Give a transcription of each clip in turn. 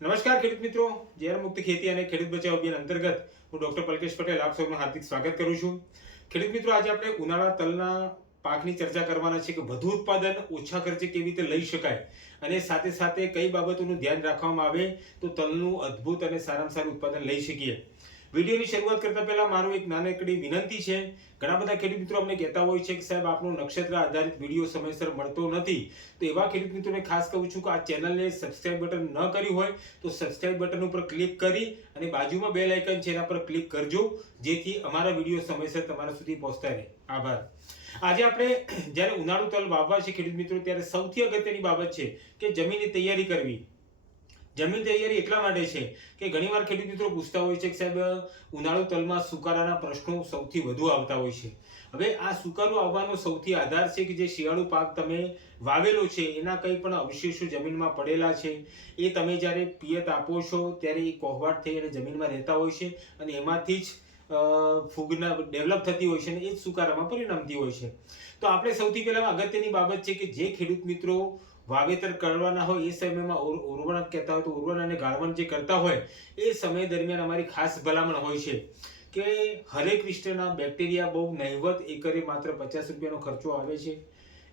નમસ્કાર ખેડૂત મિત્રો. જેર મુક્ત ખેતી અને ખેડૂત બચાવ અભિયાન અંતર્ગત હું ડોક્ટર પલકેશ પટેલ આપ સૌનું હાર્દિક સ્વાગત કરું છું. ખેડૂત મિત્રો, આજે આપણે ઉનાળા તલના પાકની ચર્ચા કરવાના છે કે વધુ ઉત્પાદન ઓછા ખર્ચે કેવી રીતે લઈ શકાય અને સાથે સાથે કઈ બાબતોનું ધ્યાન રાખવામાં આવે તો તલનું અદ્ભુત અને સારામાં સારું ઉત્પાદન લઈ શકીએ. વિડીયોની શરૂઆત કરતા પહેલા મારું એક નાનકડી વિનંતી છે. ઘણા બધા ખેડૂત મિત્રો અમને કહેતા હોય છે કે સાહેબ આપણો નક્ષત્ર આધારિત વીડિયો સમયસર મળતો નથી. તો એવા ખેડૂત મિત્રોને ખાસ કહું છું કે આ ચેનલને સબસ્ક્રાઇબ બટન ન કર્યું હોય, તો સબસ્ક્રાઇબ બટન ઉપર ક્લિક કરી અને બાજુમાં બેલ આઇકન છે એના પર ક્લિક કરજો, જેથી અમારા વીડિયો સમયસર તમારા સુધી પહોંચતા રહે. આભાર. આજે આપણે જ્યારે ઉનાળુ તલ વાવવા છે ખેડૂત મિત્રો, ત્યારે સૌથી અગત્યની બાબત છે કે જમીનની તૈયારી કરવી. જમીન તૈયારી એટલા માટે છે કે ઘણીવાર ખેડૂત મિત્રો પૂછતા હોય છે કે સાહેબ, ઉનાળુ તલમાં સુકારાના પ્રશ્નો સૌથી વધુ આવતા હોય છે. હવે આ સુકારો આવવાનો સૌથી આધાર છે કે જે શિયાળુ પાક તમે વાવેલો છે, એના કંઈ પણ અવશેષો જમીનમાં પડેલા છે, એ તમે જ્યારે પિયત આપો છો ત્યારે એ કોહવાટ થઈ અને જમીનમાં રહેતા હોય છે અને એમાંથી જ ફૂગના ડેવલપ થતી હોય છે અને એ જ સુકારામાં પરિણમતી હોય છે. તો આપણે સૌથી પહેલાં અગત્યની બાબત છે કે જે ખેડૂત મિત્રો વાવેતર કરવાના હોય એ સમયમાં ઉર્વણ કહેતા હોય તો ઉર્વરક અને ગાળવણ જે કરતા હોય એ સમય દરમિયાન અમારી ખાસ ભલામણ હોય છે કે હરે કૃષ્ણના બેક્ટેરિયા બહુ નહિવત એકરે માત્ર પચાસ રૂપિયાનો ખર્ચો આવે છે.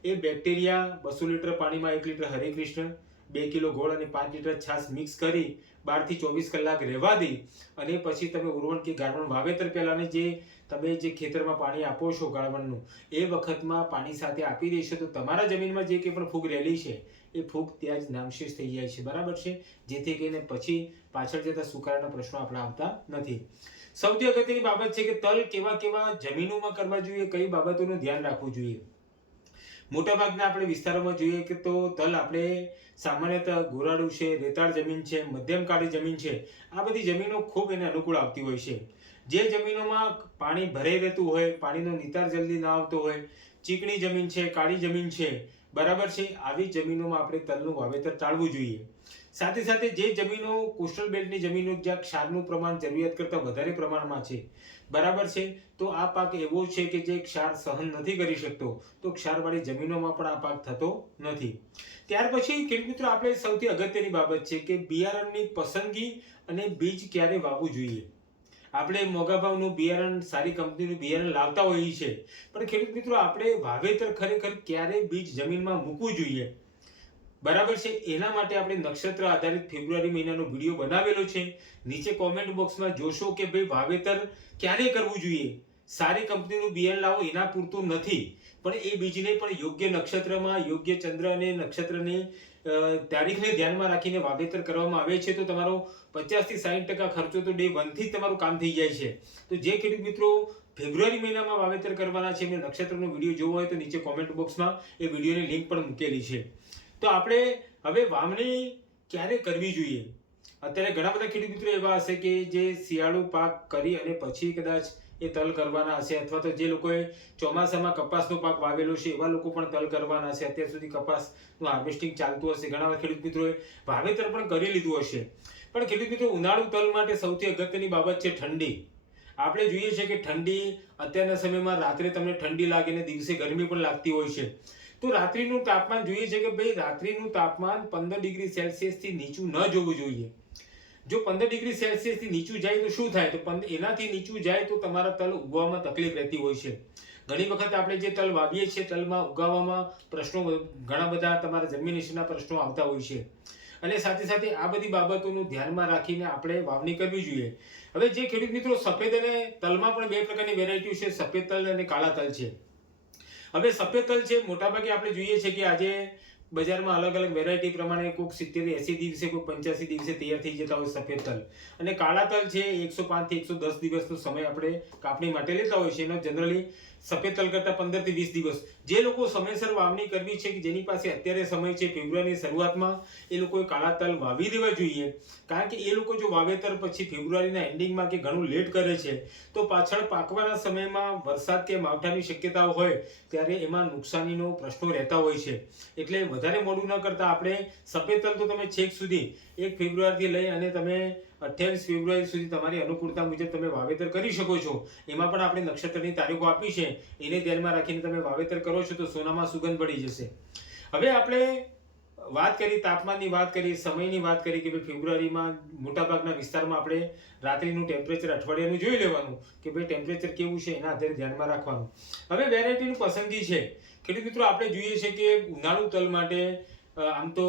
એ બેક્ટેરિયા બસો લીટર પાણીમાં એક લીટર હરે કૃષ્ણ બે કિલો ગોળ અને પાંચ લીટર છાશ મિક્સ કરી બારથી ચોવીસ કલાક રહેવા દઈ અને પછી તમે ઉર્વણ કે ગાળવણ વાવેતર પહેલાંની જે તમે જે ખેતરમાં પાણી આપો છો ગાળવણનું, એ વખતમાં પાણી સાથે આપી દેશો તો તમારા જમીનમાં જે કંઈ પણ ફૂગ રહેલી છે, એ ફૂગ ત્યાં જ નામશેષ થઈ જાય છે. બરાબર છે? જેથી કરીને પછી પાછળ જતા સુકારાના પ્રશ્નો આપણે આવતા નથી. સૌથી અગત્યની બાબત છે કે તલ કેવા કેવા જમીનોમાં કરવા જોઈએ, કઈ બાબતોનું ધ્યાન રાખવું જોઈએ? મોટાભાગના આપણે વિસ્તારોમાં જોઈએ કે તો તલ આપણે સામાન્યતઃ ગોરાડું છે, રેતાળ જમીન છે, મધ્યમ કાળી જમીન છે. આ બધી જમીનો ખૂબ એને અનુકૂળ આવતી હોય છે. જે જમીનોમાં પાણી ભરાઈ રહેતું હોય, પાણીનો નિતાર જલ્દી ના આવતો હોય, ચીકણી જમીન છે, કાળી જમીન છે, બરાબર છે, આવી જમીનોમાં આપણે તલનું વાવેતર ટાળવું જોઈએ. સાથે સાથે જે જમીનો કોસ્ટલ બેલ્ટની જમીનો જ્યાં ક્ષારનું પ્રમાણ જરૂરિયાત કરતાં વધારે પ્રમાણમાં છે બરાબર છે? તો આ પાક એવો છે કે જે ક્ષાર સહન નથી કરી શકતો. તો ક્ષારવાળી જમીનોમાં પણ આ પાક થતો નથી. ત્યાર પછી ખેડૂત મિત્રો, આપણે સૌથી અગત્યની બાબત છે કે બિયારણની પસંદગી અને બીજ ક્યારે વાવવું જોઈએ. આપણે મોંઘા ભાવનું બિયારણ, સારી કંપનીનું બિયારણ લાવતા હોઈએ છીએ. પણ ખેડૂત મિત્રો, આપણે વાવેતર ખરેખર ક્યારે બીજ જમીનમાં મૂકવું જોઈએ? બરાબર છે. એના માટે આપણે નક્ષત્ર આધારિત ફેબ્રુઆરી મહિનાનો વીડિયો બનાવેલો છે. નીચે કોમેન્ટ બોક્સમાં જોશો કે ભાઈ વાવેતર ક્યારે કરવું જોઈએ? સારી કંપનીનું બિયારણ લાવો, એના પૂરતું નથી. પણ એ બીજને પણ યોગ્ય નક્ષત્રમાં, યોગ્ય ચંદ્ર અને નક્ષત્રની તારીખને ધ્યાનમાં રાખીને વાવેતર કરવામાં આવે છે, તો તમારો પચાસથી સાઠ ટકા ખર્ચો તો ડે વનથી જ તમારું કામ થઈ જાય છે. તો જે ખેડૂત મિત્રો ફેબ્રુઆરી મહિનામાં વાવેતર કરવાના છે, એમને નક્ષત્રનો વીડિયો જોવો હોય તો નીચે કોમેન્ટ બોક્સમાં એ વિડીયોની લિંક પણ મૂકેલી છે. તો આપણે હવે વાવણી ક્યારે કરવી જોઈએ? અત્યારે ઘણા બધા ખેડૂત મિત્રો એવા હશે કે જે શિયાળુ પાક કરી અને પછી કદાચ એ તલ કરવાના હશે અથવા તો જે લોકોએ ચોમાસામાં કપાસનો પાક વાવેલો છે એવા લોકો પણ તલ કરવાના હશે. અત્યાર સુધી કપાસનું હાર્વેસ્ટિંગ ચાલતું હશે. ઘણા બધા ખેડૂત મિત્રોએ વાવેતર પણ કરી લીધું હશે. પણ ખેડૂત મિત્રો, ઉનાળુ તલ માટે સૌથી અગત્યની બાબત છે ઠંડી. આપણે જોઈએ છે કે ઠંડી અત્યારના સમયમાં રાત્રે તમને ઠંડી લાગે ને દિવસે ગરમી પણ લાગતી હોય છે. તો રાત્રિનું તાપમાન જોઈએ છે કે ભાઈ રાત્રિનું તાપમાન પંદર ડિગ્રી સેલ્સિયસથી નીચું ન જવું જોઈએ. જો પંદર ડિગ્રી સેલ્સિયસથી નીચું જાય તો શું થાય? તો એનાથી નીચું જાય તો તમારા તલ ઉગવામાં તકલીફ રહેતી હોય છે. ઘણી વખત આપણે જે તલ વાવીએ છીએ તલમાં ઉગાવવામાં પ્રશ્નો ઘણા બધા તમારા જર્મિનેશનના પ્રશ્નો આવતા હોય છે. અને સાથે સાથે આ બધી બાબતોનું ધ્યાનમાં રાખીને આપણે વાવણી કરવી જોઈએ. હવે જે ખેડૂત મિત્રો સફેદ અને તલમાં પણ બે પ્રકારની વેરાયટીઓ છે. સફેદ તલ અને કાળા તલ છે. હવે સફેદ તલ છે મોટાભાગે આપણે જોઈએ છે કે આજે બજારમાં અલગ અલગ વેરાયટી પ્રમાણે કોઈક સિત્તેર એસી દિવસે કોઈ પંચ્યાસી દિવસે તૈયાર થઈ જતા હોય સફેદ તલ. અને કાળા તલ છે એકસો પાંચથી એકસો દસ દિવસનો સમય આપણે કાપણી માટે લેતા હોય છે એનો જનરલી સફેદ તલ કરતાં પંદરથી વીસ દિવસ. જે લોકો સમયસર વાવણી કરવી છે કે જેની પાસે અત્યારે સમય છે ફેબ્રુઆરીની શરૂઆતમાં, એ લોકોએ કાળા તલ વાવી દેવા જોઈએ. કારણ કે એ લોકો જો વાવેતર પછી ફેબ્રુઆરીના એન્ડિંગમાં કે ઘણું લેટ કરે છે, તો પાછળ પાકવાના સમયમાં વરસાદ કે માવઠાની શક્યતાઓ હોય, ત્યારે એમાં નુકસાનીનો પ્રશ્નો રહેતા હોય છે. એટલે વધારે મોડું ન કરતા આપણે સફેદ તલ તો તમે છેક સુધી એક ફેબ્રુઆરીથી લઈ અને તમે અઠ્યાવીસ ફેબ્રુઆરી સુધી તમારી અનુકૂળતા મુજબ તમે વાવેતર કરી શકો છો. એમાં પણ આપણે નક્ષત્રની તારીખો આપી છે. એને ધ્યાનમાં રાખીને તમે વાવેતર કરો છો તો સોનામાં સુગંધ પડી જશે. હવે આપણે વાત કરી, તાપમાનની વાત કરી, સમયની વાત કરી કે ભાઈ ફેબ્રુઆરીમાં મોટાભાગના વિસ્તારમાં આપણે રાત્રિનું ટેમ્પરેચર અઠવાડિયાનું જોઈ લેવાનું કે ભાઈ ટેમ્પરેચર કેવું છે એના આધારે ધ્યાનમાં રાખવાનું. હવે વેરાયટીની પસંદગી છે. ખેડૂત મિત્રો, આપણે જોઈએ છે કે ઉનાળુ તલ માટે આમ તો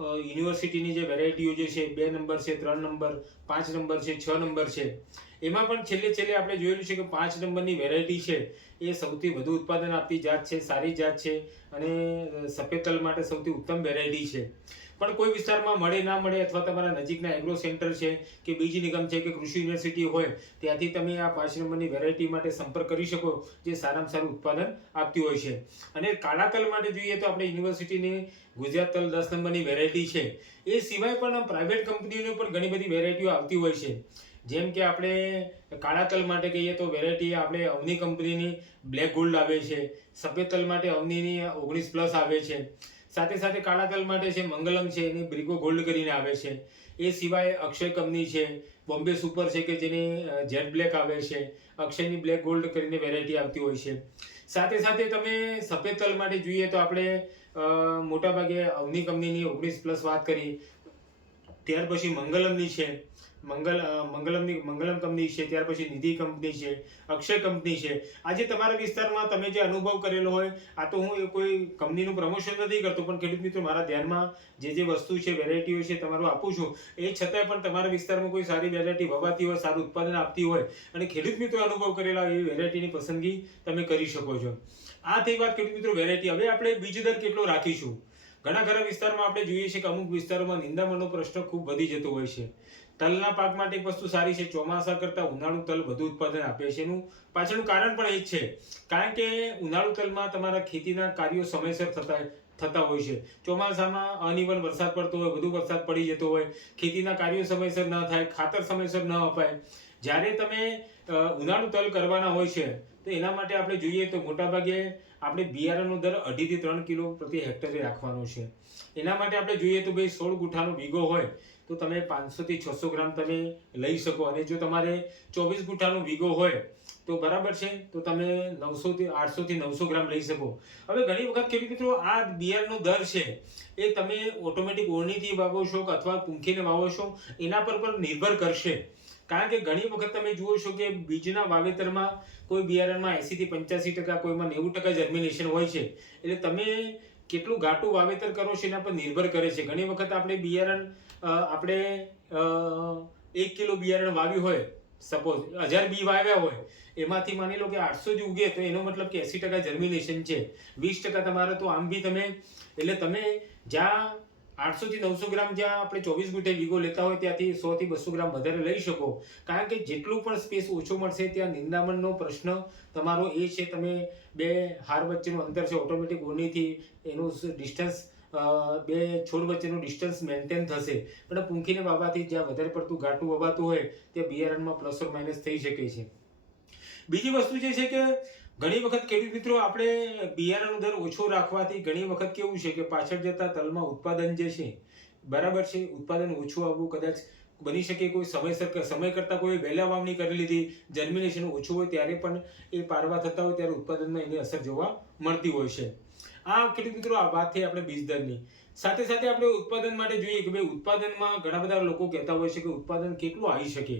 યુનિવર્સિટીની જે વેરાયટીઓ જે છે, બે નંબર છે, ત્રણ નંબર, પાંચ નંબર છે, છ નંબર છે, એમાં પણ છેલ્લે છેલ્લે આપણે જોયેલું છે કે પાંચ નંબરની વેરાયટી છે, એ સૌથી વધુ ઉત્પાદન આપતી જાત છે, સારી જાત છે અને સફેદ તલ માટે સૌથી ઉત્તમ વેરાયટી છે. પણ કોઈ વિસ્તારમાં મળે ના મળે અથવા તમારા નજીકના એગ્રો સેન્ટર છે કે બીજી નિગમ છે કે કૃષિ યુનિવર્સિટી હોય, ત્યાંથી તમે આ પાંચ નંબરની વેરાયટી માટે સંપર્ક કરી શકો જે સારામાં સારું ઉત્પાદન આપતી હોય છે. અને કાળા તલ માટે જોઈએ તો આપણે યુનિવર્સિટીની ગુજરાત તલ દસ નંબરની વેરાયટી છે. એ સિવાય પણ પ્રાઇવેટ કંપનીઓની પણ ઘણી બધી વેરાયટીઓ આવતી હોય છે. જેમ કે આપણે કાળા તલ માટે કહીએ તો વેરાયટી આપણે અવની કંપનીની બ્લેક ગોલ્ડ આવે છે. સફેદ તલ માટે અવનીની ઓગણીસ પ્લસ આવે છે. સાથે સાથે કાળા તલ માટે છે, મંગલમ છે, એની બ્રિકો ગોલ્ડ કરીને આવે છે. એ સિવાય અક્ષય કંપની છે, બોમ્બે સુપર છે કે જેની જેટ બ્લેક આવે છે, અક્ષયની બ્લેક ગોલ્ડ કરીને વેરાયટી આવતી હોય છે. સાથે સાથે તમે સફેદ તલ માટે જોઈએ તો આપણે મોટાભાગે અવની કંપનીની ઓગણીસ પ્લસ વાત કરી. ત્યાર પછી મંગલમની છે. મંગલ મંગલમની, મંગલમ કંપની છે, ત્યાર પછી નિધિ કંપની છે, અક્ષય કંપની છે. આજે તમારા વિસ્તારમાં તમે જે અનુભવ કરેલો હોય, આ તો હું કોઈ કંપનીનું પ્રમોશન નથી કરતો, પણ ખેડૂત મિત્રો, મારા ધ્યાનમાં જે જે વસ્તુ છે વેરાયટીઓ છે, તમારું આપું છું. એ છતાંય પણ તમારા વિસ્તારમાં કોઈ સારી વેરાયટી વવાતી હોય, સારું ઉત્પાદન આપતી હોય, અને ખેડૂત મિત્રો અનુભવ કરેલા એવી વેરાયટીની પસંદગી તમે કરી શકો છો. આ થઈ વાત ખેડૂત મિત્રો વેરાયટી હવે આપણે બીજ દર કેટલો રાખીશું? ઘણા ખરા વિસ્તારમાં આપણે જોઈએ છીએ કે અમુક વિસ્તારોમાં નિંદામણનો પ્રશ્ન ખૂબ વધી જતો હોય છે. તલના પાક માટે એક વસ્તુ સારી છે, ચોમાસા કરતાં ઉનાળુ તલ વધુ ઉત્પાદન આપે છે એનું પાછળનું કારણ પણ એ જ છે. કારણ કે ઉનાળુ તલમાં તમારા ખેતીના કાર્યો સમયસર થતા થતા હોય છે. ચોમાસામાં અનિવન વરસાદ પડતો હોય, વધુ વરસાદ પડી જતો હોય, ખેતીના કાર્યો સમયસર ન થાય, ખાતર સમયસર ન અપાય. જ્યારે તમે ઉનાળુ તલ કરવાના હોય છે, તો એના માટે આપણે જોઈએ તો મોટાભાગે આપણે બિયારણનો દર અઢીથી ત્રણ કિલો પ્રતિ હેક્ટરે રાખવાનો છે. એના માટે આપણે જોઈએ તો ભાઈ સોળ ગુઠાનો વીઘો હોય તો તમે પાંચસોથી છસો ગ્રામ તમે લઈ શકો. અને જો તમારે ચોવીસ ગુઠાનો વીગો હોય તો બરાબર છે, તો તમે નવસોથી આઠસોથી નવસો ગ્રામ લઈ શકો. હવે ઘણી વખત કેવી મિત્રો આ બિયારણનો દર છે, એ તમે ઓટોમેટિક ઓળણીથી વાવો છો કે અથવા પૂંખીને વાવો છો, એના પર પણ નિર્ભર કરશે. કારણ કે ઘણી વખત તમે જુઓ છો કે બીજના વાવેતરમાં કોઈ બિયારણમાં એંસીથી પંચ્યાસી ટકા, કોઈમાં નેવું ટકા જર્મિનેશન હોય છે. એટલે તમે કેટલું ઘાટું વાવેતર કરો છો એના પર નિર્ભર કરે છે. ઘણી વખત આપણે બિયારણ આપણે એક કિલો બિયારણ વાવ્યું હોય સપોઝ હજાર બી વાવ્યા હોય, એમાંથી માની લો કે આઠસો જ ઉગે, તો એનો મતલબ કે એસી ટકા જર્મિનેશન છે. વીસ ટકા તમારે તો આમ બી તમે, એટલે તમે જ્યાં આઠસો થી નવસો ગ્રામ જ્યાં આપણે ચોવીસ ગુંઠે વીગો લેતા હોય, ત્યાંથી સો થી બસો ગ્રામ વધારે લઈ શકો. કારણ કે જેટલું પણ સ્પેસ ઓછો મળશે, ત્યાં નિંદામણનો પ્રશ્ન તમારો એ છે, તમે બે હાર વચ્ચેનું અંતર છે ઓટોમેટિક ઓનીથી એનું ડિસ્ટન્સ બે છોડ વચ્ચેનું ડિસ્ટન્સ મેન્ટેન થશે. પણ પૂંખીને વાવવાથી જ્યાં વધારે પડતું ઘાટું વવાતું હોય, ત્યાં બિયારણમાં પ્લસ ઓર માઇનસ થઈ શકે છે. બીજી વસ્તુ જે છે કે, ઘણી વખત ખેડૂત મિત્રો આપણે બિયારણનો દર ઓછો રાખવાથી ઘણી વખત કેવું છે કે પાછળ જતા તલમાં ઉત્પાદન જે છે, બરાબર છે, ઉત્પાદન ઓછું આવવું કદાચ બની શકે કોઈ સમયસર સમય કરતાં કોઈ વહેલા વાવણી કરી લીધી જર્મિનેશન ઓછું હોય ત્યારે પણ એ પારવા થતા હોય ત્યારે ઉત્પાદનમાં એની અસર જોવા મળતી હોય છે. આ ખેડૂત મિત્રો, આ વાત થઈ આપણે બીજ દરની સાથે સાથે આપણે ઉત્પાદન માટે જોઈએ કે ભાઈ, ઉત્પાદનમાં ઘણા બધા લોકો કહેતા હોય છે કે ઉત્પાદન કેટલું આવી શકે.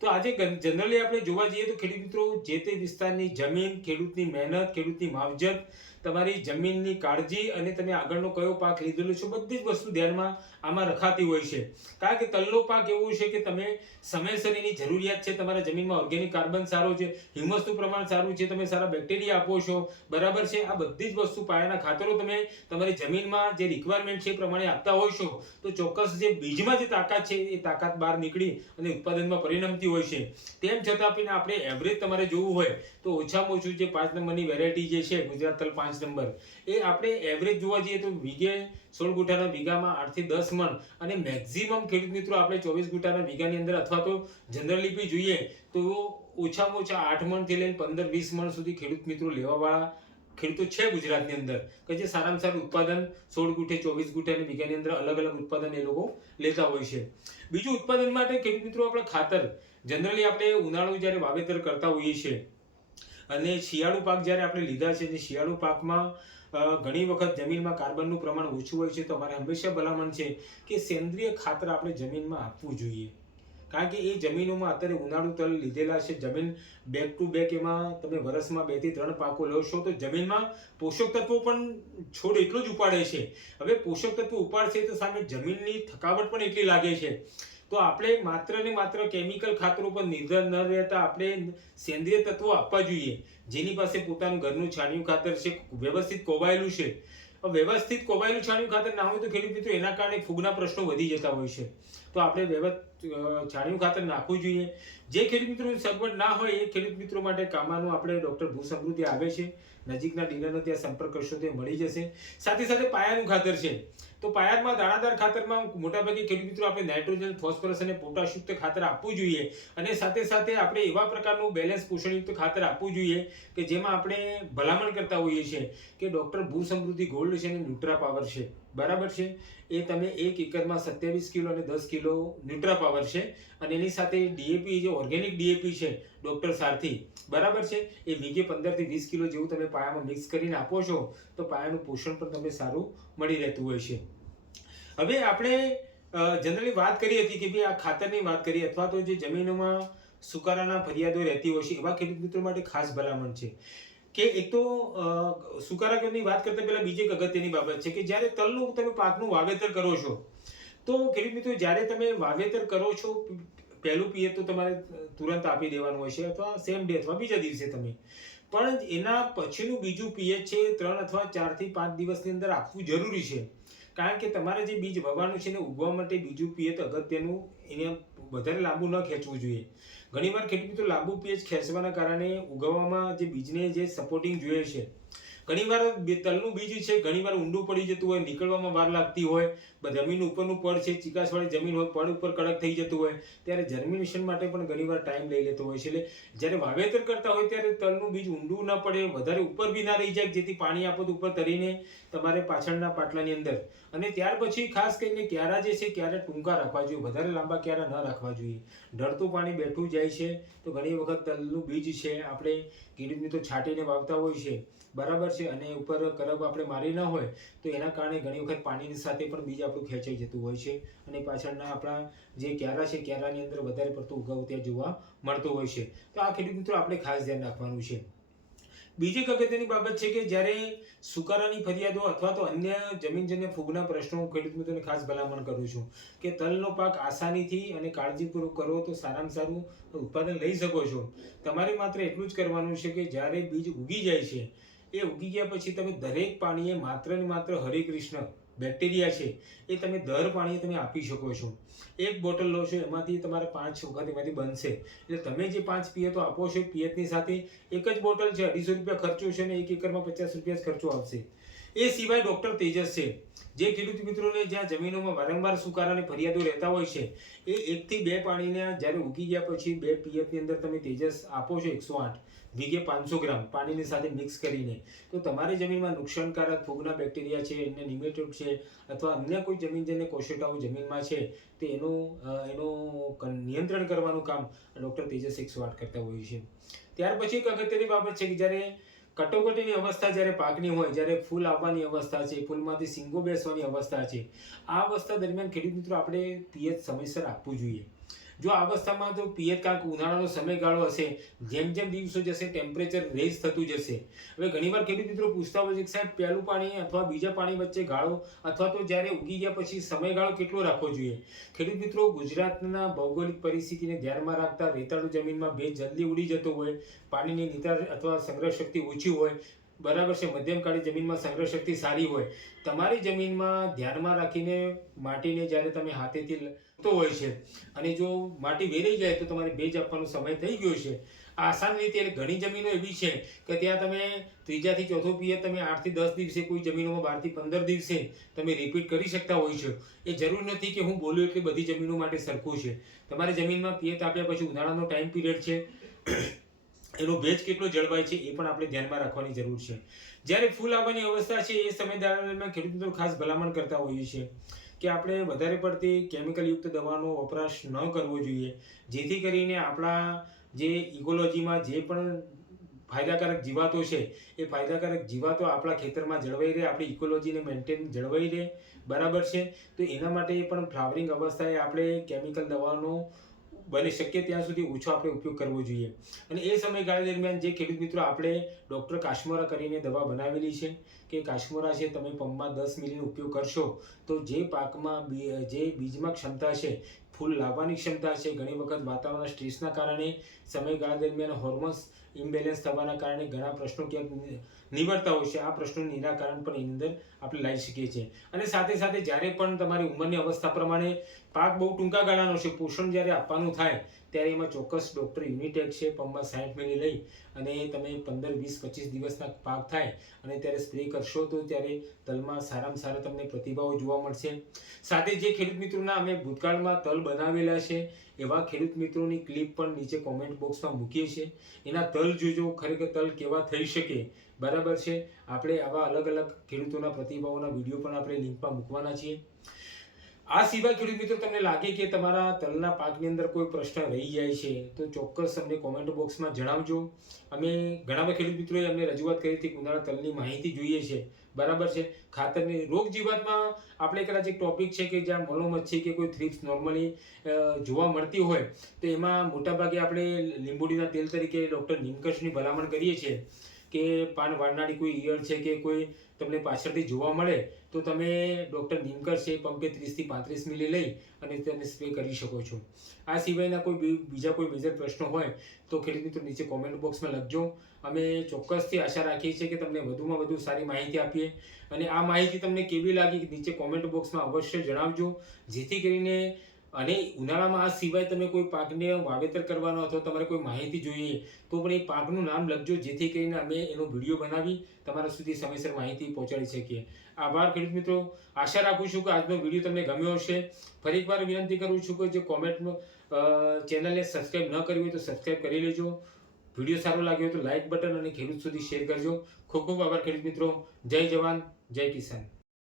તો આજે જનરલી આપણે જોવા જઈએ તો ખેડૂત મિત્રો, જે તે વિસ્તારની જમીન, ખેડૂતની મહેનત, ખેડૂતની માવજત તમારી જમીનની કાળજી અને તમે આગળનો કયો પાક લીધેલો છે, બધી જ વસ્તુ ધ્યાનમાં આમાં રખાતી હોય છે. કારણ કે તલનો પાક એવો છે કે તમે સમયસર એની જરૂરિયાત છે, તમારા જમીનમાં ઓર્ગેનિક કાર્બન સારો છે હ્યુમસનું પ્રમાણ સારું છે, તમે સારા બેક્ટેરિયા આપો છો, બરાબર છે? આ બધી જ વસ્તુ પાયાના ખાતરો તમે તમારી જમીનમાં જે રિક્વાયરમેન્ટ છે એ પ્રમાણે આપતા હોય છો. તો ચોક્કસ જે બીજમાં જે તાકાત છે એ તાકાત બહાર નીકળી અને ઉત્પાદનમાં પરિણમતી હોય છે. તેમ છતાં પણ આપણે એવરેજ તમારે જોવું હોય તો ઓછામાં ઓછું જે પાંચ નંબરની વેરાયટી જે છે, ગુજરાત તલ પાંચ નંબર, એ આપણે એવરેજ જોવા જઈએ તો વીઘે સોળ ગુઠાના વીઘામાં આઠથી દસ મણ અને મેક્ઝિમમ ખેડૂત મિત્રો આપણે ચોવીસ ગુઠાના વીઘાની અંદર અથવા તો જનરલી બી જોઈએ તો ઓછામાં ઓછા આઠ મણથી લઈને પંદર વીસ મણ સુધી ખેડૂત મિત્રો લેવાવાળા ખેડૂતો છે ગુજરાતની અંદર. કે જે સારામાં સારું ઉત્પાદન સોળ ગુઠે ચોવીસ ગુઠે અને વીઘાની અંદર અલગ અલગ ઉત્પાદન એ લોકો લેતા હોય છે. બીજું ઉત્પાદન માટે ખેડૂત મિત્રો આપણે ખાતર જનરલી આપણે ઉનાળું જ્યારે વાવેતર કરતા હોઈએ છીએ અને શિયાળુ પાક જ્યારે આપણે લીધા છે અને શિયાળુ પાકમાં ઘણી વખત જમીનમાં કાર્બનનું પ્રમાણ ઓછું હોય છે, તો અમારે હંમેશા ભલામણ છે કે સેન્દ્રિય ખાતર આપણે જમીનમાં આપવું જોઈએ. કારણ કે એ જમીનોમાં અત્યારે ઉનાળુ તલ લીધેલા છે, જમીન બેક ટુ બેક એમાં તમે વર્ષમાં બેથી ત્રણ પાકો લો છો, તો જમીનમાં પોષક તત્વો પણ છોડ એટલો જ ઉપાડે છે. હવે પોષક તત્વો ઉપાડશે તો સામે જમીનની થકાવટ પણ એટલી લાગે છે. તો આપણે માત્ર ને માત્ર કેમિકલ ખાતરો પર નિર્ભર ન રહેતા આપણે સેન્દ્રિય તત્વો આપવા જોઈએ. જેની પાસે પોતાનું ઘરનું છાણિયું ખાતર છે, વ્યવસ્થિત કોબાયેલું છે. વ્યવસ્થિત કોબાયેલું છાણિયું ખાતર ના હોય તો ખેડૂત મિત્રો એના કારણે ફૂગના પ્રશ્નો વધી જતા હોય છે. તો આપણે વ્યવસ્થિત છાણિયું ખાતર નાખવું જોઈએ. જે ખેડૂત મિત્રો સગવડ ના હોય એ ખેડૂત મિત્રો માટે કામાનું આપણે ડોક્ટર ભૂ સમૃદ્ધિ આવે છે. નજીકના ડીલરનો ત્યાં સંપર્ક કરશો તે મળી જશે. સાથે સાથે પાયાનું ખાતર છે. તો પાયામાં દાણાદાર ખાતરમાં મોટાભાગે ખેડૂત મિત્રો આપણે નાઇટ્રોજન, ફોસ્ફરસ અને પોટાશયુક્ત ખાતર આપવું જોઈએ. અને સાથે સાથે આપણે એવા પ્રકારનું બેલેન્સ પોષણયુક્ત ખાતર આપવું જોઈએ કે જેમાં આપણે ભલામણ કરતા હોઈએ છીએ કે ડૉક્ટર ભૂ સમૃદ્ધિ ગોલ્ડ છે અને ન્યુટ્રા પાવર છે. બરાબર છે? એ તમે એક એકરમાં સત્યાવીસ કિલો અને દસ કિલો ન્યુટ્રા પાવર છે અને એની સાથે ડીએપી, જે ઓર્ગેનિક ડીએપી છે, ડૉક્ટર સારથી. બરાબર છે? એ વીઘે પંદરથી વીસ કિલો જેવું તમે પાયામાં મિક્સ કરીને આપો છો, તો પાયાનું પોષણ પણ તમને સારું મળી રહેતું હોય છે. હવે આપણે જનરલી વાત કરી હતી કે ભાઈ આ ખાતરની વાત કરીએ અથવા તો જે જમીનોમાં સુકારાના ફરિયાદો રહેતી હોય છે એવા ખેડૂત મિત્રો માટે ખાસ ભલામણ છે. કે એક તો અ, સુકારાની વાત કરતા પહેલા બીજી એક અગત્યની બાબત છે કે જ્યારે તલનું તમે પાકનું વાવેતર કરો છો તો ખેડૂત મિત્રો જ્યારે તમે વાવેતર કરો છો પહેલું પિયત તો તમારે તુરંત આપી દેવાનું હોય છે અથવા સેમ ડે અથવા બીજા દિવસે તમે. પણ એના પછીનું બીજું પિયત છે ત્રણ અથવા ચારથી પાંચ દિવસની અંદર આપવું જરૂરી છે. કારણ કે તમારે જે બીજ વવાનું છે ને ઉગવા માટે બીજું પિયત અગત્યનું એને વધારે લાંબુ ન ખેંચવું જોઈએ. ઘણીવાર ખેડૂત તો લાંબુ પિયત ખેંચવાના કારણે ઉગવામાં જે બીજને જે સપોર્ટિંગ જોઈએ છે. ઘણીવાર તલનું બીજ છે ઘણીવાર ઊંડું પડી જતું હોય, નીકળવામાં વાર લાગતી હોય જમીન ઉપરનું પડ છે, ચીકાસવાળી જમીન હોય, પડ ઉપર કડક થઈ જતું હોય, ત્યારે જર્મિનેશન માટે પણ ઘણીવાર ટાઈમ લઈ લેતો હોય છે. એટલે જ્યારે વાવેતર કરતા હોય ત્યારે તલનું બીજ ઊંડું ન પડે, વધારે ઉપર બી ના રહી જાય, જેથી પાણી આપત તો ઉપર તરીને તમારે પાછળના પાટલાની અંદર. અને ત્યાર પછી ખાસ કરીને ક્યારા જે છે, ક્યારે ટૂંકા રાખવા જોઈએ, વધારે લાંબા ક્યારા ન રાખવા જોઈએ. ઢળતું પાણી બેઠું જાય છે, તો ઘણી વખત તલનું બીજ છે, આપણે ખેડૂત તો છાંટીને વાવતા હોય છે, બરાબર છે, અને ઉપર કરબ આપણે મારી ન હોય, તો એના કારણે ઘણી વખત પાણીની સાથે પણ બીજ આપણું ખેંચાઈ જતું હોય છે, અને પાછળના આપણા જે ક્યારા છે, ક્યારાની અંદર વધારે પડતું ઉગાવ ત્યાં જોવા મળતું હોય છે. તો આ ખેડૂત મિત્રો આપણે ખાસ ધ્યાન રાખવાનું છે. બીજી એક અગત્યની બાબત છે કે જ્યારે સુકારાની ફરિયાદો અથવા તો અન્ય જમીનજન્ય ફૂગના પ્રશ્નો હું ખેડૂત મિત્રોને ખાસ ભલામણ કરું છું કે તલનો પાક આસાનીથી અને કાળજીપૂર્વક કરો તો સારામાં સારું ઉત્પાદન લઈ શકો છો. તમારે માત્ર એટલું જ કરવાનું છે કે જ્યારે બીજ ઉગી જાય છે, એ ઉગી ગયા પછી તમે દરેક પાણીએ માત્ર ને માત્ર હરે કૃષ્ણ બેક્ટેરિયા છે, એ તમે દર પાણીએ તમે આપી શકો છો. એક બોટલ લો છો, એમાંથી તમારે પાંચ વખત એમાંથી બનશે. એટલે તમે જે પાંચ પિયતો આપો છો પિયતની સાથે એક જ બોટલ છે, અઢીસો રૂપિયા ખર્ચો છે ને એક એકરમાં પચાસ રૂપિયા જ ખર્ચો આવશે. એ સિવાય ડૉક્ટર તેજસ છે, જે ખેડૂત મિત્રોને જ્યાં જમીનોમાં વારંવાર સુકારાની ફરિયાદો રહેતા હોય છે, એ એકથી બે પાણીને જ્યારે ઉગી ગયા પછી બે પિયતની અંદર તમે તેજસ આપો છો, એકસો આઠ. વીઘે પાંચસો ગ્રામ પાણીની સાથે મિક્સ કરીને. તો તમારી જમીનમાં નુકસાનકારક ફૂગના બેક્ટેરિયા છે એને નિમેટોડ છે, અથવા અન્ય કોઈ જમીન જેને કોશેટાઓ જમીનમાં છે, તે એનું એનું નિયંત્રણ કરવાનું કામ ડૉક્ટર તેજસ આઠ કરતા હોય છે. ત્યાર પછી એક અગત્યની બાબત છે કે જ્યારે કટોકટીની અવસ્થા જ્યારે પાકની હોય, જ્યારે ફૂલ આવવાની અવસ્થા છે, ફૂલમાંથી સિંગો બેસવાની અવસ્થા છે, આ અવસ્થા દરમિયાન ખેડૂત મિત્રો આપણે પિયત સમયસર આપવું જોઈએ. જો આ અવસ્થામાં જો પિયત કાંક ઉનાળાનો સમયગાળો હશે, જેમ જેમ દિવસો જશે ટેમ્પરેચર રેઝ થતું જશે. હવે ઘણીવાર ખેડૂત મિત્રો પૂછતા હોય છે કે સાહેબ, પહેલું પાણી અથવા બીજા પાણી વચ્ચે ગાળો અથવા તો જ્યારે ઉગી ગયા પછી સમયગાળો કેટલો રાખવો જોઈએ? ખેડૂત મિત્રો, ગુજરાતના ભૌગોલિક પરિસ્થિતિને ધ્યાનમાં રાખતા રેતાળુ જમીનમાં ભેજ જલ્દી ઉડી જતો હોય, પાણીની નિતાર અથવા સંગ્રહ શક્તિ ઓછી હોય બરાબર છે મધ્યમકાળી જમીનમાં સંગ્રહ શક્તિ સારી હોય. તમારી જમીનમાં ધ્યાનમાં રાખીને માટીને જ્યારે તમે હાથેથી તો હોય છે. અને જો માટી વેરાઈ જાય તો તમારે ભેજ આપવાનો સમય થઈ ગયો છે. આસાન રીતે એટલે ઘણી જમીનો એવી છે કે ત્યાં તમે ત્રીજાથી ચોથો પિયત તમે આઠથી દસ દિવસે કોઈ જમીનોમાં બારથી પંદર દિવસે તમે રિપીટ કરી શકતા હોય છો. એ જરૂર નથી કે હું બોલું એટલે બધી જમીનો માટે સરખું છે. તમારે જમીનમાં પિયત આપ્યા પછી ઉનાળાનો ટાઈમ પીરિયડ છે. એનો ભેજ કેટલો જળવાય છે એ પણ આપણે ધ્યાનમાં રાખવાની જરૂર છે. જ્યારે ફૂલ આવવાની અવસ્થા છે એ સમય દરમિયાન ખેડૂત ખાસ ભલામણ કરતા હોઈએ છીએ કે આપણે વધારે પડતી કેમિકલયુક્ત દવાનો વપરાશ ન કરવો જોઈએ. જેથી કરીને આપણા જે ઇકોલોજીમાં જે પણ ફાયદાકારક જીવાતો છે, એ ફાયદાકારક જીવાતો આપણા ખેતરમાં જળવાઈ રહે, આપણી ઇકોલોજીને મેન્ટેન જળવાઈ રહે. બરાબર છે? તો એના માટે પણ ફ્લાવરિંગ અવસ્થાએ આપણે કેમિકલ દવાનો બને શક્ય ત્યાં સુધી ઓછો આપણે ઉપયોગ કરવો જોઈએ. અને એ સમયગાળા દરમિયાન જે ખેડૂત મિત્રો આપણે ડૉક્ટર કાશ્મોરા કરીને દવા બનાવેલી છે કે કાશ્મોરા છે તમે પંપમાં દસ મિલીનો ઉપયોગ કરશો તો જે પાકમાં જે બીજમાં ક્ષમતા છે, ફૂલ લાવવાની ક્ષમતા છે, ઘણી વખત વાતાવરણના સ્ટ્રેસના કારણે સમયગાળા દરમિયાન હોર્મોન્સ ઇમ્બેલેન્સ થવાના કારણે ઘણા પ્રશ્નો ક્યાંક નિ- નિવડતા હોય છે. આ પ્રશ્નનું નિરાકરણ પણ એની અંદર આપણે લાવી શકીએ છીએ. અને સાથે સાથે જ્યારે પણ તમારી ઉંમરની અવસ્થા પ્રમાણે પાક બહુ ટૂંકા ગાળાનો છે, પોષણ જ્યારે આપવાનું થાય, ત્યારે એમાં ચોક્કસ ડૉક્ટર યુનિટેક છે પંપમાં સાઠ મિલી લઈ અને તમે પંદર, વીસ, પચીસ દિવસના પાક થાય અને ત્યારે સ્પ્રે કરશો તો ત્યારે તલમાં સારામાં સારા તમને પ્રતિભાવો જોવા મળશે. સાથે જે ખેડૂત મિત્રોના અમે ભૂતકાળમાં તલ બનાવેલા છે એવા ખેડૂત મિત્રોની ક્લિપ પણ નીચે કોમેન્ટ બોક્સમાં મૂકીએ છીએ. એના તલ જોજો, ખરેખર તલ કેવા થઈ શકે? બરાબર છે? આપણે આવા અલગ અલગ ખેડૂતોના પ્રતિભાવોના વીડિયો પણ આપણે લિંકમાં મૂકવાના છીએ. આ સિવાય ખેડૂત મિત્રો તમને લાગે કે તમારા તલના પાકની અંદર કોઈ પ્રશ્ન રહી જાય છે, તો ચોક્કસ અમને કોમેન્ટ બોક્સમાં જણાવજો. અમે ઘણા બધા ખેડૂત મિત્રોએ અમને રજૂઆત કરી હતી ઉનાળા તલની માહિતી જોઈએ છે. બરાબર છે? ખાતરની રોગ જીવાતમાં આપણે કદાચ એક ટોપિક છે કે જ્યાં મલોમચ્છી કે કોઈ થ્રીપ્સ નોર્મલી જોવા મળતી હોય, તો એમાં મોટાભાગે આપણે લીંબોડીના તેલ તરીકે ડૉક્ટર નિમકશની ભલામણ કરીએ છીએ. કે પાન વાળનારી કોઈ ઈયળ છે કે કોઈ તમને પાછળથી જોવા મળે, તો તમે ડૉક્ટર નિમકર છે પંપે ત્રીસથી પાંત્રીસ મિલી લઈ અને તમે સ્પ્રે કરી શકો છો. આ સિવાયના કોઈ બીજા કોઈ મેજર પ્રશ્નો હોય, તો ખેડૂત મિત્રો નીચે કોમેન્ટ બોક્સમાં લખજો. અમે ચોક્કસથી આશા રાખીએ છીએ કે તમને વધુમાં વધુ સારી માહિતી આપીએ અને આ માહિતી તમને કેવી લાગી નીચે કોમેન્ટ બોક્સમાં અવશ્ય જણાવજો. જેથી કરીને અને ઉનાળામાં આ સિવાય તમે કોઈ પાકને વાવેતર કરવાનો અથવા તમારે કોઈ માહિતી જોઈએ, તો પણ એ પાકનું નામ લખજો, જેથી કરીને અમે એનો વીડિયો બનાવી તમારા સુધી સમયસર માહિતી પહોંચાડી શકીએ. આભાર ખેડૂત મિત્રો. આશા રાખું છું કે આજનો વીડિયો તમને ગમ્યો હશે. ફરી એકવાર વિનંતી કરું છું કે જે કોમેન્ટ ચેનલને સબસ્ક્રાઈબ ન કરવી હોય તો સબસ્ક્રાઈબ કરી લેજો. વીડિયો સારો લાગ્યો તો લાઇક બટન અને ખેડૂત સુધી શેર કરજો. ખૂબ ખૂબ આભાર ખેડૂત મિત્રો. જય જવાન, જય કિસાન.